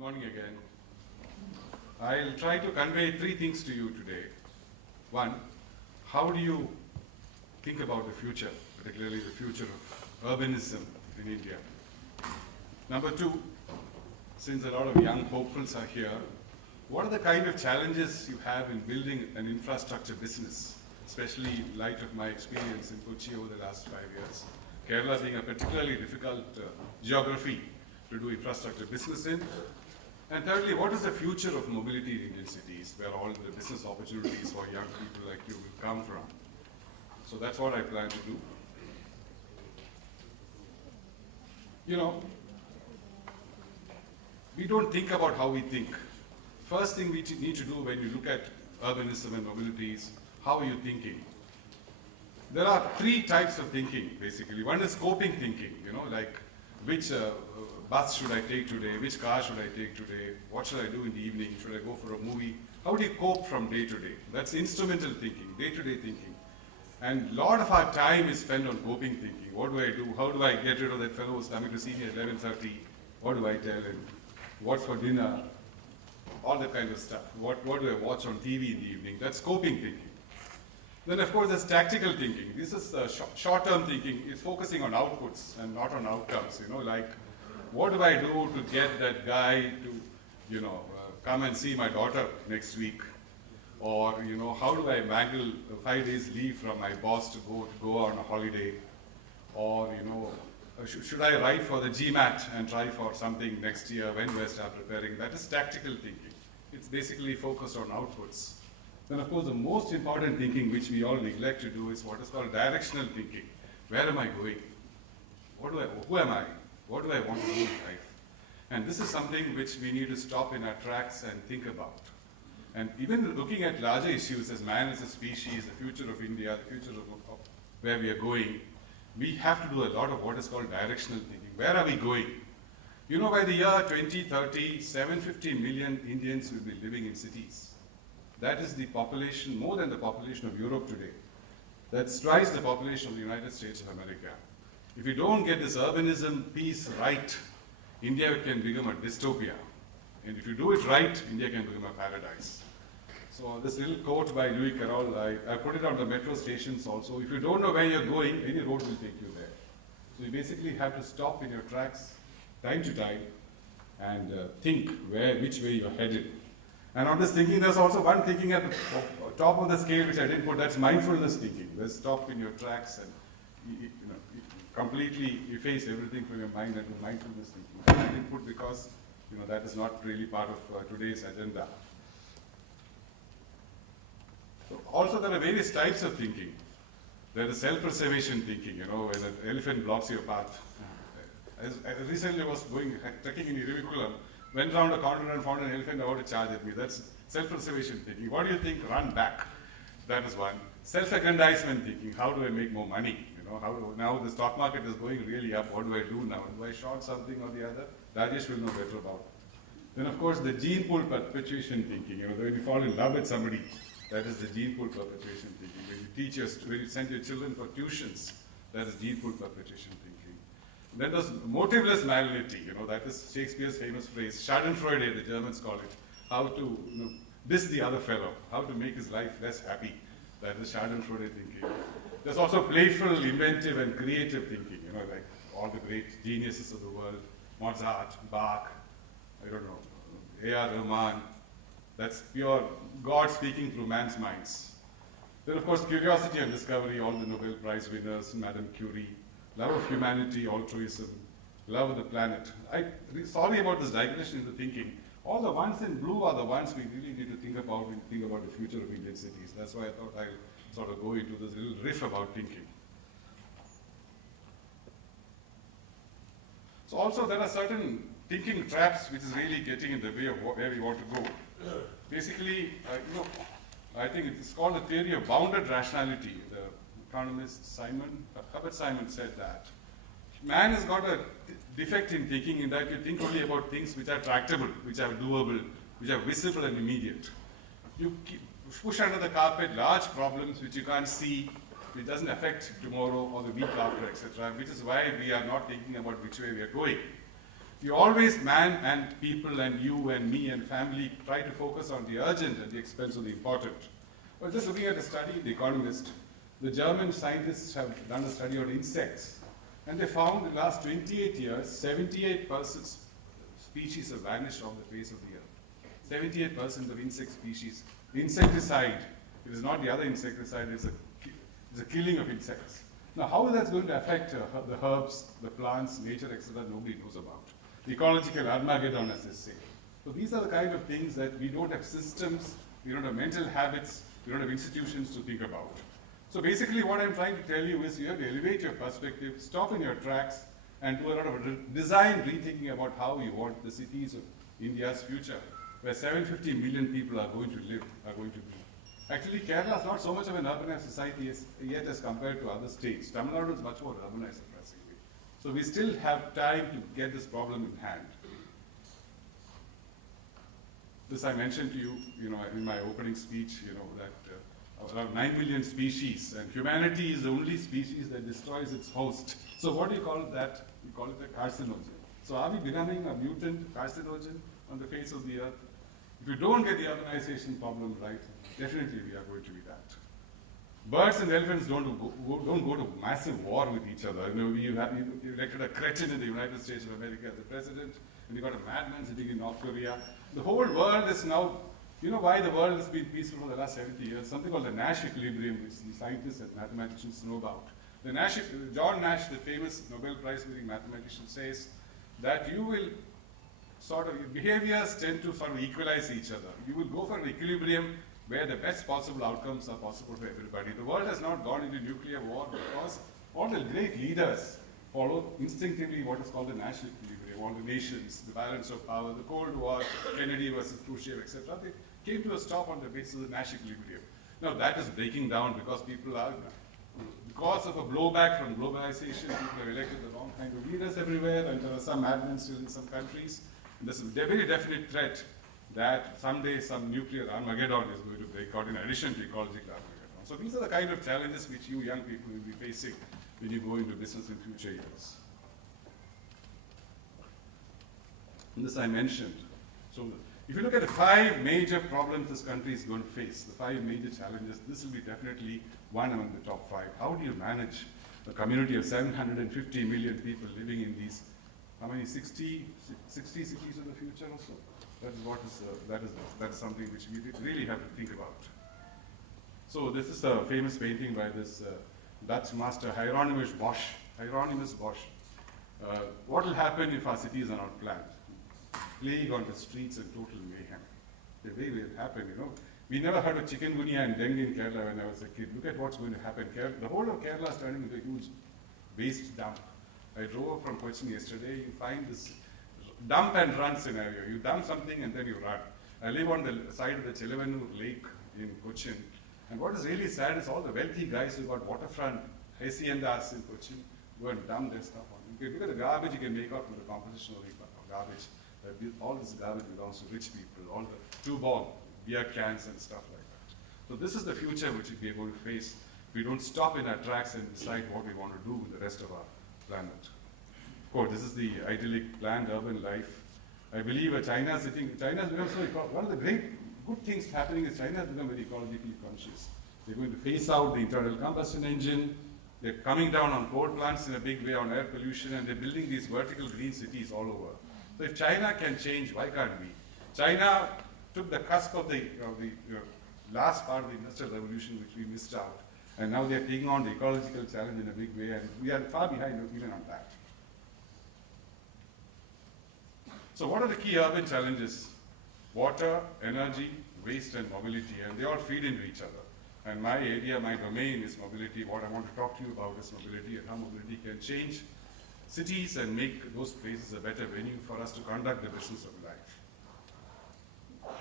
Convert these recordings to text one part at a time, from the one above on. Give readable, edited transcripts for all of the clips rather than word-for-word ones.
morning again. I'll try to convey three things to you today. One, how do you think about the future, particularly the future of urbanism in India? Number two, since a lot of young hopefuls are here, what are the kind of challenges you have in building an infrastructure business, especially in light of my experience in Kochi over the last 5 years? Kerala being a particularly difficult geography to do infrastructure business in. And thirdly, what is the future of mobility in Indian cities, where all the business opportunities for young people like you will come from? So that's what I plan to do. You know, we don't think about how we think. First thing we need to do when you look at urbanism and mobility is, how are you thinking? There are three types of thinking, basically. One is coping thinking, you know, like which bus should I take today, which car should I take today, what should I do in the evening, should I go for a movie? How do you cope from day to day? That's instrumental thinking, day-to-day thinking. And a lot of our time is spent on coping thinking. What do I do? How do I get rid of that fellow who's coming to see me at 11:30? What do I tell him? What's for dinner? All that kind of stuff. What do I watch on TV in the evening? That's coping thinking. Then, of course, there's tactical thinking. This is the short-term thinking. It's focusing on outputs and not on outcomes. You know, like, what do I do to get that guy to, you know, come and see my daughter next week? Or, you know, how do I mangle 5 days leave from my boss to go on a holiday? Or, you know, should I write for the GMAT and try for something next year? When do I start preparing? That is tactical thinking. It's basically focused on outputs. Then, of course, the most important thinking, which we all neglect to do, is what is called directional thinking. Where am I going? Who am I? What do I want to do in life? And this is something which we need to stop in our tracks and think about. And even looking at larger issues as man as a species, the future of India, the future of where we are going, we have to do a lot of what is called directional thinking. Where are we going? You know, by the year 2030, 750 million Indians will be living in cities. That is the population, more than the population of Europe today. That's twice the population of the United States of America. If we don't get this urbanism piece right, India can become a dystopia. And if you do it right, India can become a paradise. So this little quote by Louis Carroll, I put it on the metro stations also. If you don't know where you're going, any road will take you there. So you basically have to stop in your tracks, time to time, and think which way you're headed. And on this thinking, there's also one thinking at the top of the scale, which I didn't put, that's mindfulness thinking. There's stop in your tracks and you completely efface everything from your mind and do mindfulness thinking. And I didn't put because that is not really part of today's agenda. So also there are various types of thinking. There is self-preservation thinking, where the elephant blocks your path. I recently was trekking in Irivikulam, went round a corner and found an elephant about to charge at me. That's self-preservation thinking. What do you think? Run back. That is one. Self-aggrandizement thinking. How do I make more money? Now the stock market is going really up. What do I do now? Do I short something or the other? Rajesh will know better about it. Then, of course, the gene pool perpetuation thinking. When you fall in love with somebody, that is the gene pool perpetuation thinking. When you send your children for tuitions, that is gene pool perpetuation thinking. Then there's motiveless malady. That is Shakespeare's famous phrase. Schadenfreude, the Germans call it. How to diss the other fellow. How to make his life less happy. That is Schadenfreude thinking. There's also playful, inventive, and creative thinking. Like all the great geniuses of the world. Mozart, Bach, A.R. Rahman. That's pure God speaking through man's minds. Then, of course, curiosity and discovery, all the Nobel Prize winners, Madame Curie, love of humanity, altruism, love of the planet. Sorry about this digression into thinking. All the ones in blue are the ones we really need to think about when we think about the future of Indian cities. That's why I thought I'll sort of go into this little riff about thinking. So also there are certain thinking traps which is really getting in the way of where we want to go. Basically, I think it's called the theory of bounded rationality. The economist Herbert Simon said that man has got a defect in thinking in that you think only about things which are tractable, which are doable, which are visible and immediate. You push under the carpet large problems which you can't see, which doesn't affect tomorrow or the week after, etc., which is why we are not thinking about which way we are going. You always, man and people and you and me and family, try to focus on the urgent at the expense of the important. But just looking at a study, The Economist, the German scientists have done a study on insects, and they found in the last 28 years, 78% species have vanished off the face of the earth. 78% of insect species. The insecticide, it is not the other insecticide, it's a killing of insects. Now, how is that going to affect the herbs, the plants, nature, etc., nobody knows about. The ecological Armageddon, as they say. So these are the kind of things that we don't have systems, we don't have mental habits, we don't have institutions to think about. So basically what I'm trying to tell you is you have to elevate your perspective, stop in your tracks, and do a lot of design rethinking about how you want the cities of India's future, where 750 million people are going to live, are going to be. Actually, Kerala is not so much of an urbanized society yet as compared to other states. Tamil Nadu is much more urbanized, surprisingly. So we still have time to get this problem in hand. This I mentioned to you, in my opening speech, that around 9 million species, and humanity is the only species that destroys its host. So what do you call that? We call it a carcinogen. So are we becoming a mutant carcinogen on the face of the earth? If you don't get the urbanization problem right, definitely we are going to be that. Birds and elephants don't go to massive war with each other. You elected a cretin in the United States of America as the president, and you got a madman sitting in North Korea. The whole world is now, why the world has been peaceful for the last 70 years? Something called the Nash equilibrium, which the scientists and mathematicians know about. John Nash, the famous Nobel Prize-winning mathematician, says that you will your behaviors tend to sort of equalize each other. You will go for an equilibrium where the best possible outcomes are possible for everybody. The world has not gone into nuclear war because all the great leaders follow instinctively what is called the Nash equilibrium. All the nations, the balance of power, the Cold War, Kennedy versus Khrushchev, etc. They came to a stop on the basis of the Nash equilibrium. Now that is breaking down because because of a blowback from globalization, people have elected the wrong kind of leaders everywhere, and there are some madmen still in some countries. This is a very definite threat that someday some nuclear Armageddon is going to break out in addition to ecological Armageddon. So these are the kind of challenges which you young people will be facing when you go into business in future years. And this I mentioned. So if you look at the 5 major problems this country is going to face, the 5 major challenges, this will be definitely one among the top 5. How do you manage a community of 750 million people living in these, how many, 60 cities in the future or so? That is something which we really have to think about. So this is a famous painting by this Dutch master, Hieronymus Bosch. What will happen if our cities are not planned? Plague on the streets and total mayhem. The way will happen, We never heard of chikungunya and dengue in Kerala when I was a kid. Look at what's going to happen. The whole of Kerala is turning into a huge waste dump. I drove from Cochin yesterday. You find this dump and run scenario. You dump something and then you run. I live on the side of the Chelavanur Lake in Cochin. And what is really sad is all the wealthy guys who got waterfront haciendas in Cochin go and dump their stuff on. You can look at the garbage you can make out from the composition of the garbage. All this garbage belongs to rich people, all the two-ball beer cans and stuff like that. So this is the future which we are going to face if we don't stop in our tracks and decide what we want to do with the rest of our planet. Of course, this is the idyllic planned urban life. I believe China has become one of the great good things happening is China has become very ecologically conscious. They're going to phase out the internal combustion engine. They're coming down on coal plants in a big way on air pollution, and they're building these vertical green cities all over. So if China can change, why can't we? China took the cusp of the last part of the industrial revolution, which we missed out, and now they're taking on the ecological challenge in a big way, and we are far behind even on that. So what are the key urban challenges? Water, energy, waste, and mobility, and they all feed into each other. And my area, my domain is mobility. What I want to talk to you about is mobility and how mobility can change cities and make those places a better venue for us to conduct the business of life.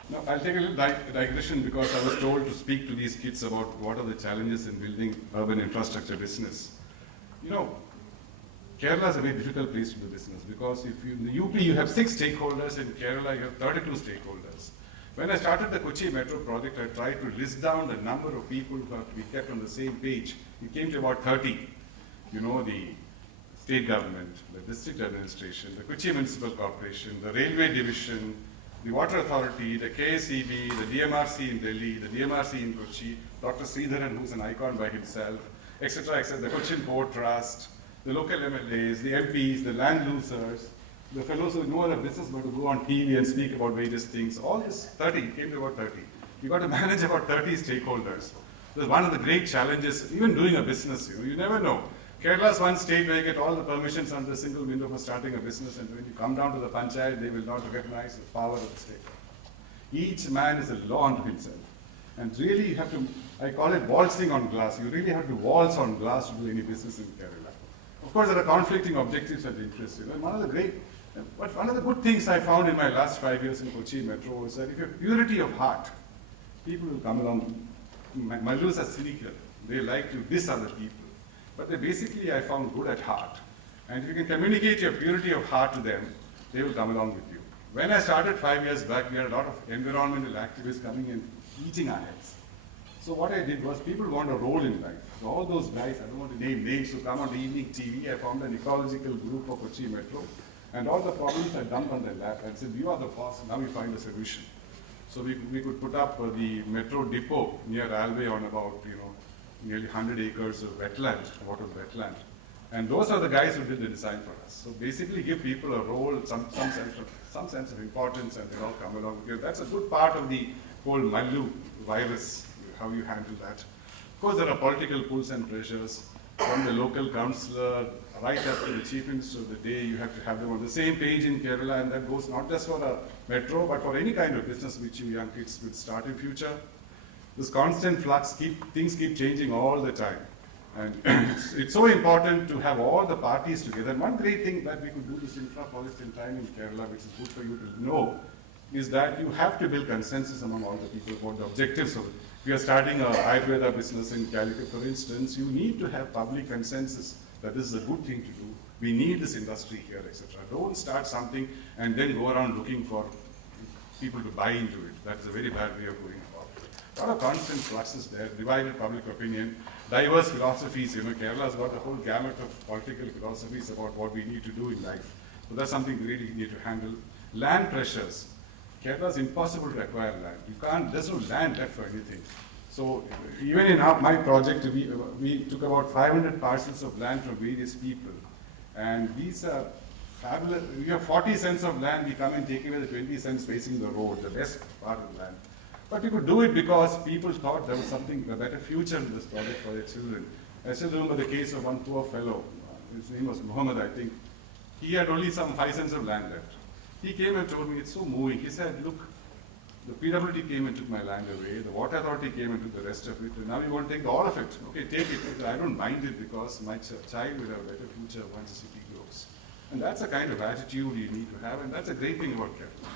Now, I'll take a little digression because I was told to speak to these kids about what are the challenges in building urban infrastructure business. Kerala is a very difficult place to do business because if in the UP you have 6 stakeholders, in Kerala you have 32 stakeholders. When I started the Kochi Metro project, I tried to list down the number of people who have to be kept on the same page. It came to about 30. The state government, the district administration, the Kochi Municipal Corporation, the railway division, the water authority, the KSEB, the DMRC in Delhi, the DMRC in Kochi, Dr. Sridharan, who's an icon by himself, etc., etc., the Cochin Port Trust, the local MLAs, the MPs, the land losers, the fellows who know other business but to go on TV and speak about various things. All this 30, came to about 30. You got to manage about 30 stakeholders. That's one of the great challenges, even doing a business, you never know. Kerala is one state where you get all the permissions under a single window for starting a business, and when you come down to the panchayat, they will not recognize the power of the state. Each man is a law unto himself. And really you have to, I call it waltzing on glass. You really have to waltz on glass to do any business in Kerala. Of course, there are conflicting objectives and interests. And one of the good things I found in my last 5 years in Kochi Metro is that if you have purity of heart, people will come along. Malus are cynical. They like to diss other people. But they basically, I found, good at heart. And if you can communicate your purity of heart to them, they will come along with you. When I started 5 years back, we had a lot of environmental activists coming in, eating our heads. So what I did was, people want a role in life. So all those guys, I don't want to name names, who come on the evening TV, I found an ecological group for Kochi Metro. And all the problems I dumped on their lap and said, you are the boss, now we find a solution. So we could put up the metro depot near railway on about, nearly 100 acres of wetland, water wetland. And those are the guys who did the design for us. So basically give people a role, some sense of importance, and they all come along. Because that's a good part of the whole Mallu virus, how you handle that. Of course, there are political pulls and pressures from the local councillor right up to the chief minister of the day. You have to have them on the same page in Kerala, and that goes not just for a metro, but for any kind of business which you young kids will start in future. This constant flux, things keep changing all the time. And it's so important to have all the parties together. And one great thing that we could do this intra-policy time in Kerala, which is good for you to know, is that you have to build consensus among all the people about the objectives of it. If you are starting a Ayurveda business in Calicut, for instance, you need to have public consensus that this is a good thing to do. We need this industry here, etc. Don't start something and then go around looking for people to buy into it. That is a very bad way of going about it. A lot of constant fluxes there, divided public opinion, diverse philosophies. Kerala's got a whole gamut of political philosophies about what we need to do in life. So that's something we really need to handle. Land pressures. Kerala is impossible to acquire land. There's no land left for anything. So even in my project, we took about 500 parcels of land from various people. And these are fabulous. We have 40 cents of land, we come and take away the 20 cents facing the road, the best part of the land. But we could do it because people thought there was a better future in this project for their children. I still remember the case of one poor fellow, his name was Muhammad, I think. He had only some 5 cents of land left. He came and told me, it's so moving. He said, look, the PWD came and took my land away, the water authority came and took the rest of it, and now you want to take all of it. Okay, take it. I don't mind it because my child will have a better future once the city grows. And that's the kind of attitude you need to have, and that's a great thing about Kerala.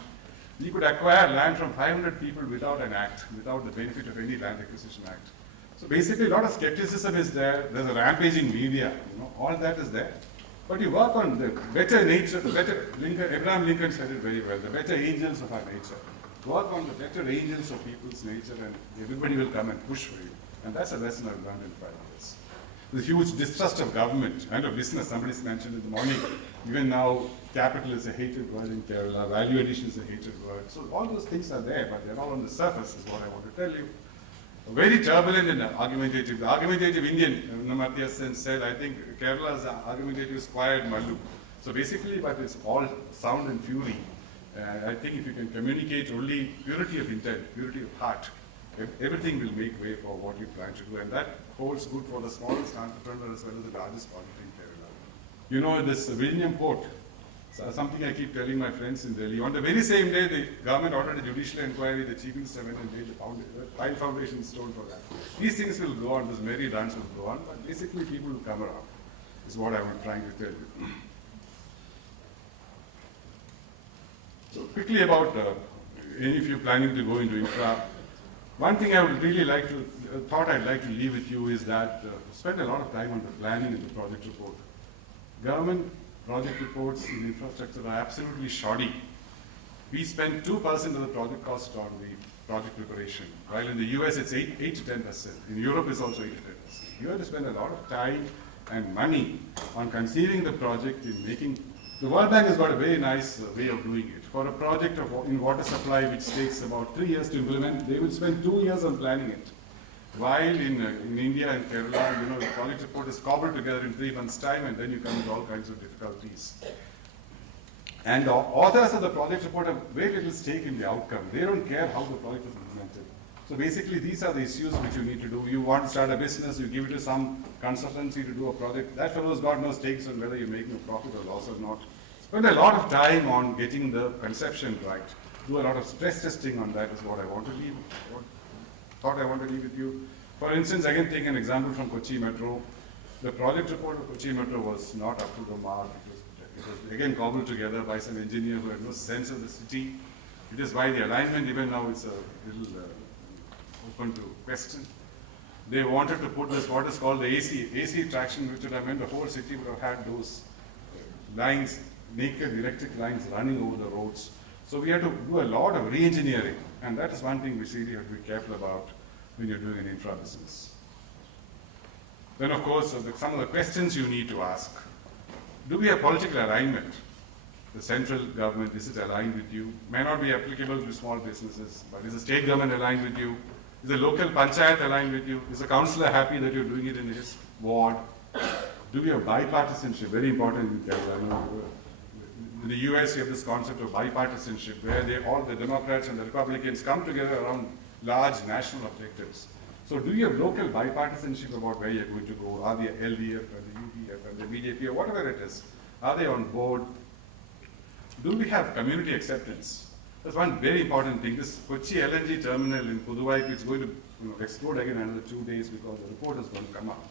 You could acquire land from 500 people without an act, without the benefit of any land acquisition act. So basically, a lot of skepticism is there. There's a rampaging media. All that is there. But you work on the better nature, Abraham Lincoln said it very well, the better angels of our nature. Work on the better angels of people's nature, and everybody will come and push for you. And that's a lesson I've learned in 5 years. The huge distrust of government and of business. Somebody's mentioned in the morning. Even now, capital is a hated word in Kerala. Value addition is a hated word. So all those things are there, but they're all on the surface, is what I want to tell you. Very turbulent and argumentative. The argumentative Indian, Namatya Sen said, I think Kerala's argumentative is quiet Mallu. So basically, but it's all sound and fury. I think if you can communicate only purity of intent, purity of heart, everything will make way for what you plan to do. And that holds good for the smallest entrepreneur as well as the largest project in Kerala. This Vilnius port, something I keep telling my friends in Delhi. On the very same day, the government ordered a judicial inquiry, the chief minister went and laid the pile foundation stone for that. These things will go on, this merry dance will go on, but basically people will come around, is what I'm trying to tell you. So quickly about if you're planning to go into infra, one thing I would really thought I'd like to leave with you is that spend a lot of time on the planning and the project report. Government project reports in infrastructure are absolutely shoddy. We spend 2% of the project cost on the project preparation, while in the US it's 8 to 10%. In Europe it's also 8 to 10%. You have to spend a lot of time and money on conceiving the project, in making. The World Bank has got a very nice way of doing it. For a project in water supply which takes about 3 years to implement, they will spend 2 years on planning it. While in India and Kerala, the project report is cobbled together in 3 months' time, and then you come with all kinds of difficulties. And the authors of the project report have very little stake in the outcome. They don't care how the project is implemented. So basically, these are the issues which you need to do. You want to start a business, you give it to some consultancy to do a project. That fellow's got no stakes on whether you're making a profit or loss or not. Spend a lot of time on getting the conception right. Do a lot of stress testing on that is what I want to leave. Thought I want to leave with you. For instance, again, take an example from Kochi Metro. The project report of Kochi Metro was not up to the mark. It was again cobbled together by some engineer who had no sense of the city. It is why the alignment even now is a little open to question. They wanted to put this, what is called the AC traction, which would have meant the whole city would have had those lines, naked electric lines running over the roads. So we had to do a lot of re-engineering, and that is one thing we really have to be careful about when you're doing an infra business. Then of course, some of the questions you need to ask. Do we have political alignment? The central government, is it aligned with you? May not be applicable to small businesses, but is the state government aligned with you? Is the local panchayat aligned with you? Is the councillor happy that you're doing it in his ward? Do we have bipartisanship? Very important in Kerala. In the US, you have this concept of bipartisanship, where all the Democrats and the Republicans come together around large national objectives. So do you have local bipartisanship about where you're going to go? Are the LDF and the UDF and the BJP or whatever it is? Are they on board? Do we have community acceptance? That's one very important thing. This Kochi LNG terminal in Puduvai is going to explode again another 2 days because the report is going to come out.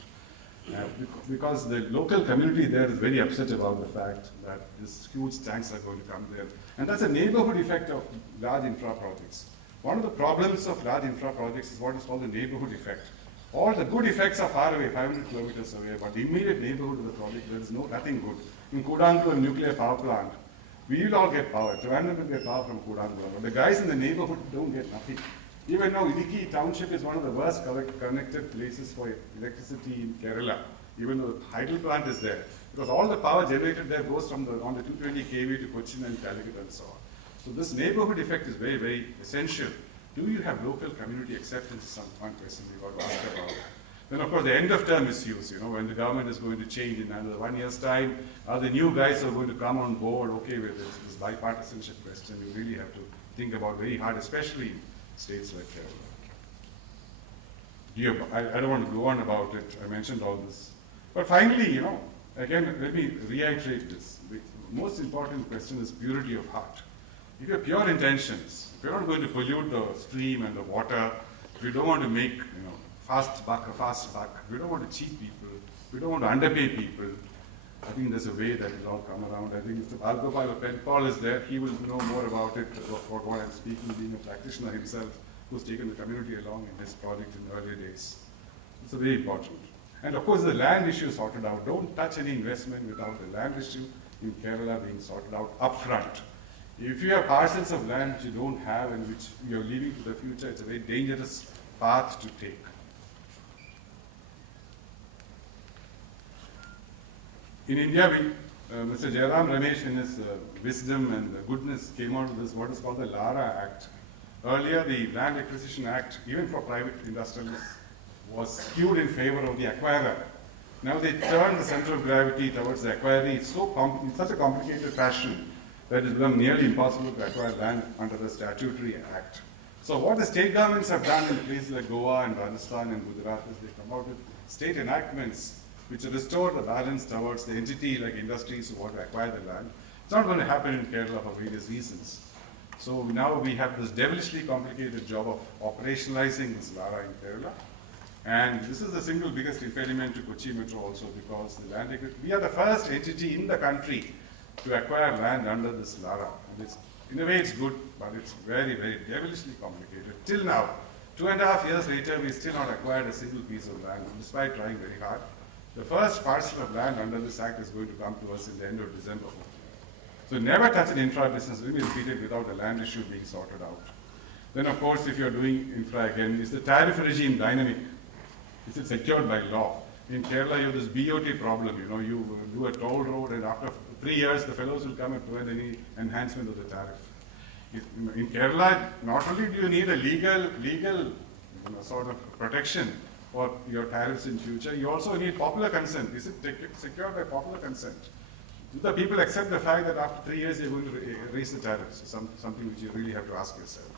Because the local community there is very upset about the fact that these huge tanks are going to come there. And that's a neighborhood effect of large infra projects. One of the problems of large infra projects is what is called the neighborhood effect. All the good effects are far away, 500 kilometers away, but the immediate neighborhood of the project, there is nothing good. In Kudanglu, a nuclear power plant, we will all get power. Trivandrum will get power from Kudanglu, but the guys in the neighborhood don't get nothing. Even now, Idiki township is one of the worst connected places for electricity in Kerala, even though the hydel plant is there. Because all the power generated there goes from on the 220 kV to Cochin and Calicut and so on. So this neighborhood effect is very, very essential. Do you have local community acceptance is one question we got to ask about. Then of course the end of term issues, when the government is going to change in another 1 year's time, are the new guys who are going to come on board, okay, with this bipartisanship question, you really have to think about very hard, especially in states like Kerala. I don't want to go on about it, I mentioned all this. But finally, again, let me reiterate this. The most important question is purity of heart. If you have pure intentions, if you're not going to pollute the stream and the water, if you don't want to make fast buck, if you don't want to cheat people, if you don't want to underpay people, I think there's a way that will all come around. I think if Algopal Paul is there, he will know more about it, about what I'm speaking, being a practitioner himself, who's taken the community along in this project in the early days. It's very important. And of course, the land issue is sorted out. Don't touch any investment without the land issue in Kerala being sorted out upfront. If you have parcels of land which you don't have and which you're leaving to the future, it's a very dangerous path to take. In India, Mr. Jairam Ramesh, in his wisdom and goodness, came out with this, what is called the LARA Act. Earlier, the Land Acquisition Act, even for private industrialists, was skewed in favor of the acquirer. Now they turned the center of gravity towards the acquiree in such a complicated fashion that it's become nearly impossible to acquire land under the statutory act. So what the state governments have done in places like Goa and Rajasthan and Gujarat is they come out with state enactments which restore the balance towards the entity like industries who want to acquire the land. It's not going to happen in Kerala for various reasons. So now we have this devilishly complicated job of operationalizing this LARA in Kerala. And this is the single biggest impediment to Kochi Metro also because we are the first entity in the country to acquire land under this LARA. And in a way it's good, but it's very, very devilishly complicated. Till now, 2.5 years later, we still not acquired a single piece of land, despite trying very hard. The first parcel of land under this act is going to come to us in the end of December. So never touch an infra business, let me repeat it, without the land issue being sorted out. Then of course, if you're doing infra again, is the tariff regime dynamic? Is it secured by law? in Kerala you have this BOT problem, you know, you do a toll road and after 3 years the fellows will come and prevent any enhancement of the tariff. In Kerala, not only do you need a legal sort of protection for your tariffs in future, you also need popular consent. Is it secured by popular consent? Do the people accept the fact that after 3 years you're going to raise the tariffs? Something which you really have to ask yourself.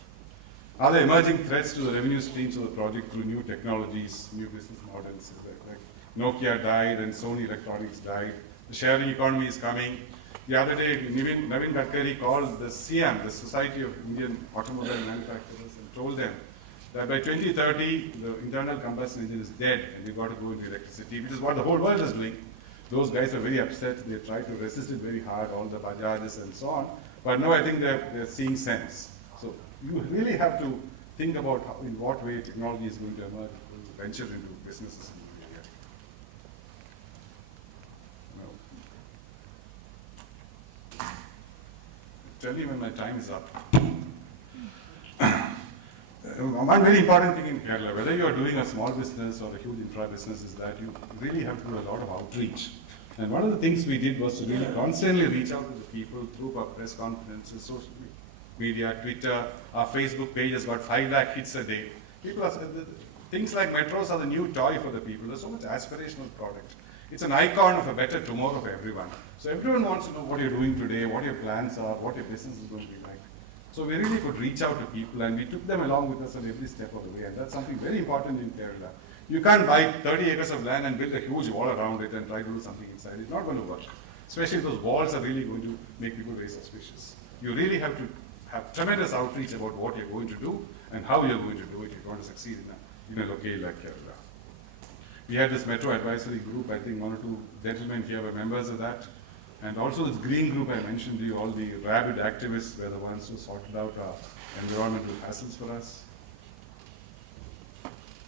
Are there emerging threats to the revenue streams of the project through new technologies, new business models? Like Nokia died and Sony Electronics died. The sharing economy is coming. The other day, Navin Gadkari called the SIAM, the Society of Indian Automobile Manufacturers, and told them that by 2030, the internal combustion engine is dead and we've got to go into electricity, which is what the whole world is doing. Those guys are very upset. They try to resist it very hard, all the Bajajas and so on. But now I think they're seeing sense. So you really have to think about how, in what way technology is going to emerge, going to venture into businesses in the area. Tell me when my time is up. One very important thing in Kerala, whether you are doing a small business or a huge infra business, is that you really have to do a lot of outreach. And one of the things we did was to really constantly reach out to the people through our press conferences, social media, Twitter. Our Facebook page has got 5 lakh hits a day. Things like metros are the new toy for the people. There's so much aspirational product. It's an icon of a better tomorrow for everyone. So everyone wants to know what you're doing today, what your plans are, what your business is going to be like. So we really could reach out to people and we took them along with us on every step of the way. And that's something very important in Kerala. You can't buy 30 acres of land and build a huge wall around it and try to do something inside. It's not going to work. Especially if those walls are really going to make people very suspicious. You really have to have tremendous outreach about what you're going to do and how you're going to do it if you want to succeed in a locale like Kerala. We had this Metro Advisory Group. I think 1 or 2 gentlemen here were members of that. And also this green group I mentioned to you, all the rabid activists were the ones who sorted out our environmental hassles for us.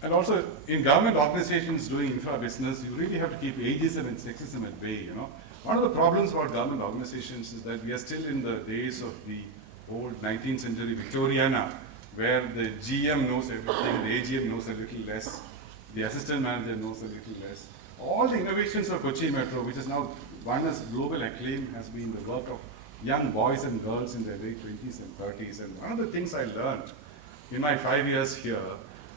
And also in government organizations doing infra business, you really have to keep ageism and sexism at bay, you know. One of the problems about government organizations is that we are still in the days of the old 19th century Victoriana, where the GM knows everything, the AGM knows a little less, the assistant manager knows a little less. All the innovations of Kochi Metro, which is now won as global acclaim, has been the work of young boys and girls in their late 20s and 30s. And one of the things I learned in my 5 years here,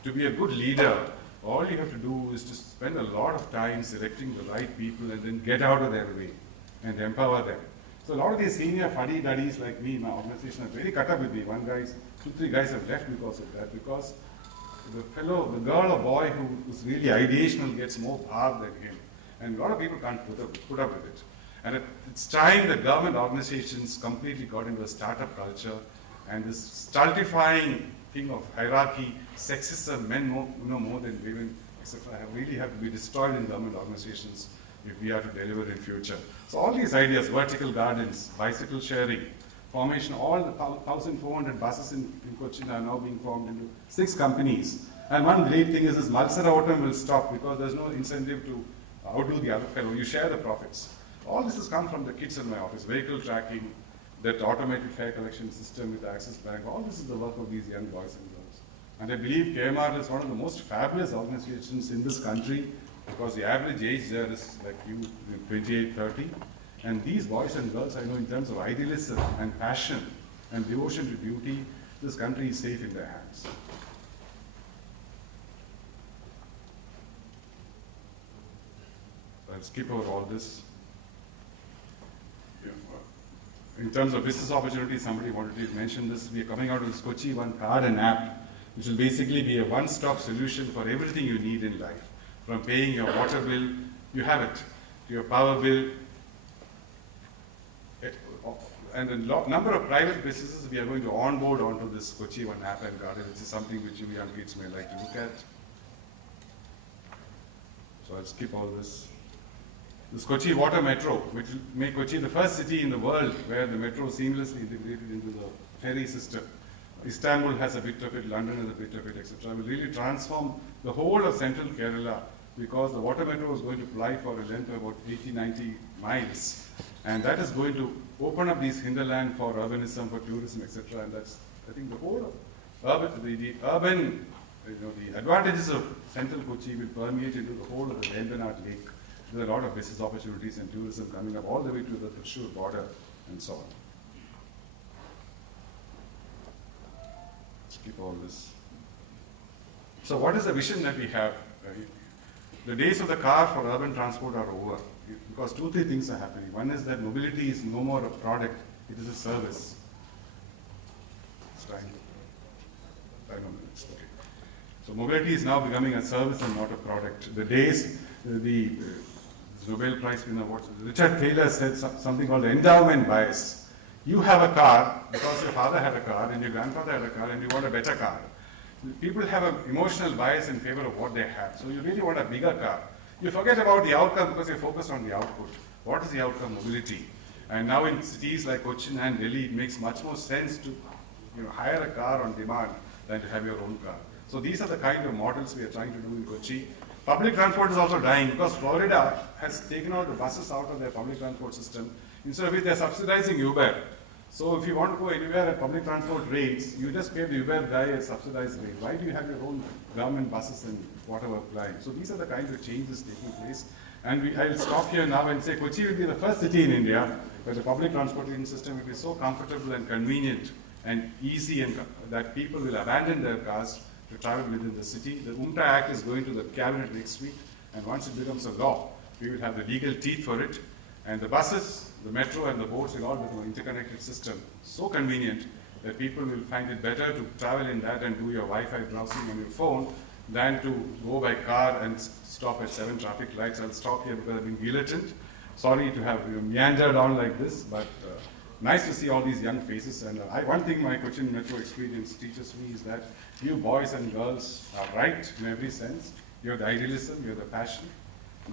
to be a good leader, all you have to do is to spend a lot of time selecting the right people and then get out of their way and empower them. So a lot of these senior fuddy-duddies like me in my organization are very cut up with me. 2, 3 guys have left because of that, because the girl or boy who is really ideational gets more power than him. And a lot of people can't put up with it. And it's time that government organizations completely got into a startup culture, and this stultifying thing of hierarchy, sexism, men know more than women, etc., really have to be destroyed in government organizations if we are to deliver in future. So all these ideas, vertical gardens, bicycle sharing, formation, all the 1,400 buses in Cochin are now being formed into 6 companies. And one great thing is this Malsara Autumn will stop because there's no incentive to outdo the other fellow. You share the profits. All this has come from the kids in my office, vehicle tracking, that automated fare collection system with Access Bank. All this is the work of these young boys and girls. And I believe KMRL is one of the most fabulous organizations in this country, because the average age there is like you, 28, 30. And these boys and girls, I know in terms of idealism and passion and devotion to duty, this country is safe in their hands. So I'll skip over all this. In terms of business opportunities, somebody wanted to mention this. We are coming out with this Kochi One card and app, which will basically be a one-stop solution for everything you need in life. From paying your water bill, you have it, to your power bill, and a number of private businesses we are going to onboard onto this Kochi One app and garden, which is something which you young kids may like to look at. So I'll skip all this. This Kochi Water Metro, which will make Kochi the first city in the world where the metro seamlessly integrated into the ferry system. Istanbul has a bit of it, London has a bit of it, etc. Will really transform the whole of central Kerala, because the water metro is going to fly for a length of about 80, 90 miles. And that is going to open up these hinterland for urbanism, for tourism, etc. And that's, I think, the whole of the urban the advantages of central Kochi will permeate into the whole of the Vembanad Lake. There are a lot of business opportunities and tourism coming up all the way to the Thrissur border and so on. Skip all this. So what is the vision that we have? The days of the car for urban transport are over because 2-3 things are happening. One is that mobility is no more a product, it is a service. It's time. 5 more minutes, okay. So mobility is now becoming a service and not a product. The days, the Nobel Prize winner, Richard Taylor said something called the endowment bias. You have a car because your father had a car and your grandfather had a car and you want a better car. People have an emotional bias in favor of what they have. So you really want a bigger car. You forget about the outcome because you're focused on the output. What is the outcome? Mobility. And now in cities like Cochin and Delhi, it makes much more sense to hire a car on demand than to have your own car. So these are the kind of models we are trying to do in Kochi. Public transport is also dying because Florida has taken out the buses out of their public transport system. Instead of it, they're subsidizing Uber. So if you want to go anywhere at public transport rates, you just pay the Uber guy a subsidized rate. Why do you have your own government buses and whatever applying? So these are the kinds of changes taking place. And I'll stop here now and say Kochi will be the first city in India where the public transportation system will be so comfortable and convenient and easy and that people will abandon their cars to travel within the city. The UMTA Act is going to the cabinet next week, and once it becomes a law, we will have the legal teeth for it. And the buses, the metro and the boats will all become an interconnected system, so convenient that people will find it better to travel in that and do your Wi-Fi browsing on your phone than to go by car and stop at 7 traffic lights. I'll stop here because I've been guillotined. Sorry to have meandered on like this, but nice to see all these young faces. And one thing my Cochin Metro experience teaches me is that you boys and girls are right in every sense. You're the idealism, you're the passion.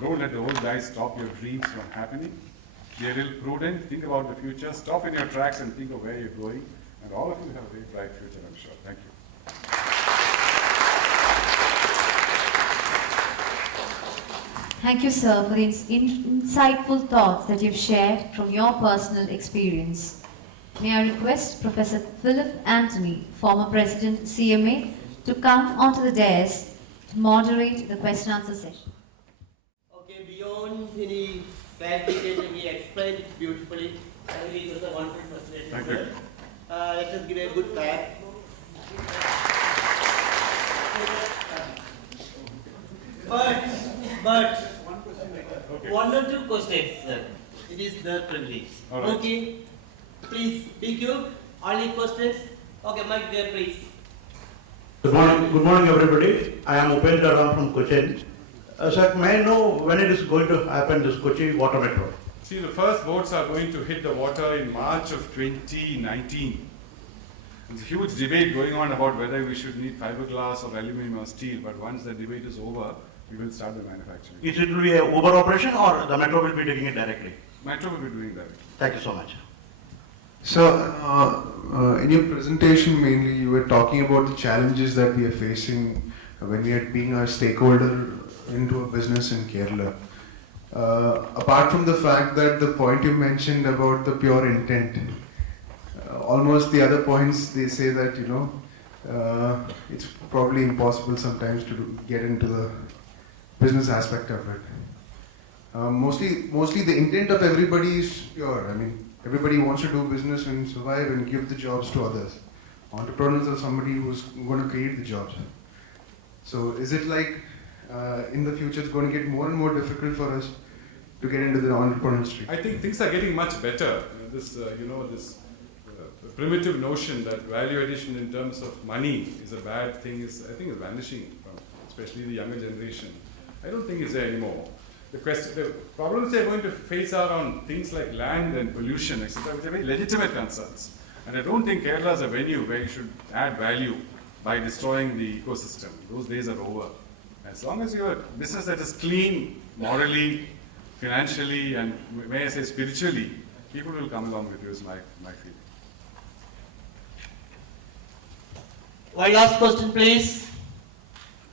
Don't let the old guys stop your dreams from happening. Be a little prudent, think about the future, stop in your tracks and think of where you're going. And all of you have a very bright future, I'm sure. Thank you. Thank you, sir, for the insightful thoughts that you've shared from your personal experience. May I request Professor Philip Anthony, former President CMA, to come onto the dais to moderate the question and answer session. Okay, beyond any clarification, he explained it beautifully. I think it was a wonderful presentation. Thank you. Let us give a good clap. But Okay. 1 or 2 questions, sir. It is their privilege. All right. Okay. Please, PQ. Only questions. Okay, Mike there, please. Good morning everybody. I am Upendra Ram from Cochin. Sir, may I know when it is going to happen, this Kochi water metro? See, the first boats are going to hit the water in March of 2019. There's a huge debate going on about whether we should need fiberglass or aluminum or steel, but once the debate is over, we will start the manufacturing. Is it will be a Uber operation or the metro will be taking it directly? Metro will be doing that. Thank you so much. So, in your presentation, mainly you were talking about the challenges that we are facing when we are being a stakeholder into a business in Kerala. Apart from the fact that the point you mentioned about the pure intent, almost the other points they say that it's probably impossible sometimes to get into the business aspect of it. Mostly the intent of everybody is pure. I mean, everybody wants to do business and survive and give the jobs to others. Entrepreneurs are somebody who's going to create the jobs. So is it like in the future it's going to get more and more difficult for us to get into the entrepreneurial street? I think things are getting much better. This primitive notion that value addition in terms of money is a bad thing is vanishing from especially the younger generation. I don't think it's there anymore. The problems they're going to face are on things like land and pollution, etc., which are very legitimate concerns. And I don't think Kerala is a venue where you should add value by destroying the ecosystem. Those days are over. As long as you have a business that is clean, morally, financially, and may I say spiritually, people will come along with you, is my feeling. One last question, please.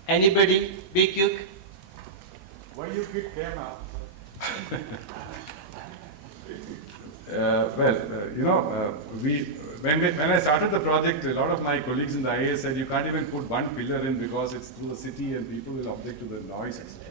Anybody? Be quick. Why you pick them up? when I started the project, a lot of my colleagues in the IAS said you can't even put one pillar in because it's through the city and people will object to the noise, etc.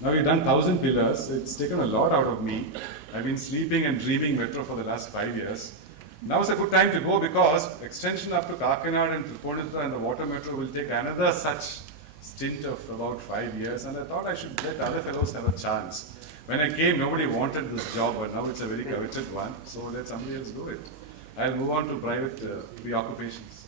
Now we've done 1,000 pillars. It's taken a lot out of me. I've been sleeping and dreaming metro for the last 5 years. Now is a good time to go because extension up to Kakinad and Tripunithura and the water metro will take another such stint of about 5 years, and I thought I should let other fellows have a chance. When I came, nobody wanted this job, but now it's a very coveted one, so let somebody else do it. I'll move on to private preoccupations.